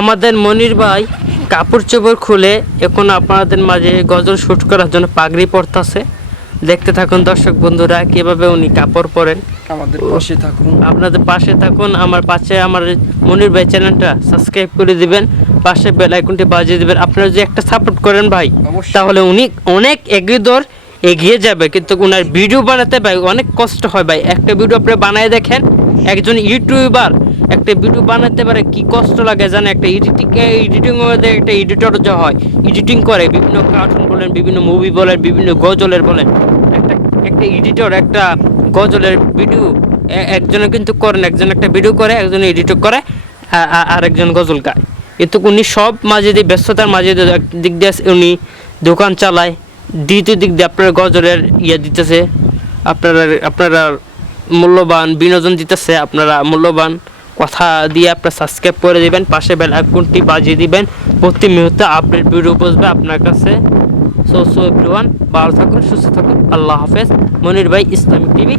আমাদের মনির ভাই কাপড় চোপড় খুলে এখন আপনাদের মাঝে গজল শুট করার জন্য পাগড়ি পরতাছে। দেখতে থাকুন দর্শক বন্ধুরা কীভাবে উনি কাপড় পরেন। আমাদের পাশে থাকুন। আপনাদের পাশে থাকুন আমার পাশে আমার মনির ভাই চ্যানেলটা সাবস্ক্রাইব করে দিবেন পাশে বেল আইকনটি বাজিয়ে দিবেন। আপনারা যে একটা সাপোর্ট করেন ভাই তাহলে উনি অনেক এগিয়ে দর এগিয়ে যাবে। কিন্তু ওনার ভিডিও বানাতে ভাই অনেক কষ্ট হয় ভাই। একটা ভিডিও আপনি বানায় দেখেন একজন ইউটিউবার একটা ভিডিও বানাতে পারে, কি কষ্ট লাগে জানে? একটা এডিটিং এডিটিং মধ্যে একটা এডিটর যা হয়। এডিটিং করে, বিভিন্ন কার্টুন বলেন, বিভিন্ন মুভি বলেন, বিভিন্ন গজলের বলেন। একটা একটা এডিটর একটা গজলের ভিডিও একজনে কিন্তু করেন, একজন একটা ভিডিও করে, একজন এডিটর করে আর একজন গজল গায়। কিন্তু উনি সব মাঝে দিয়ে, ব্যস্ততার মাঝে দিক দিয়ে উনি দোকান চালায়। দ্বিতীয় দিক দিয়ে আপনার গজলের ইয়ে দিতেছে। আপনারা আপনারা মূল্যবান বিনোদন দিতেছে, আপনারা মূল্যবান কথা দিয়ে আপনার সাবস্ক্রাইব করে দিবেন, পাশে বেল আইকনটি বাজিয়ে দিবেন। প্রতি মুহূর্তে আপডেট ভিডিও পৌঁছবে আপনার কাছে। সো সো এভরিওয়ান ভালো থাকুন, সুস্থ থাকুন, আল্লাহ হাফেজ। মনির ভাই, ইসলামিক টিভি।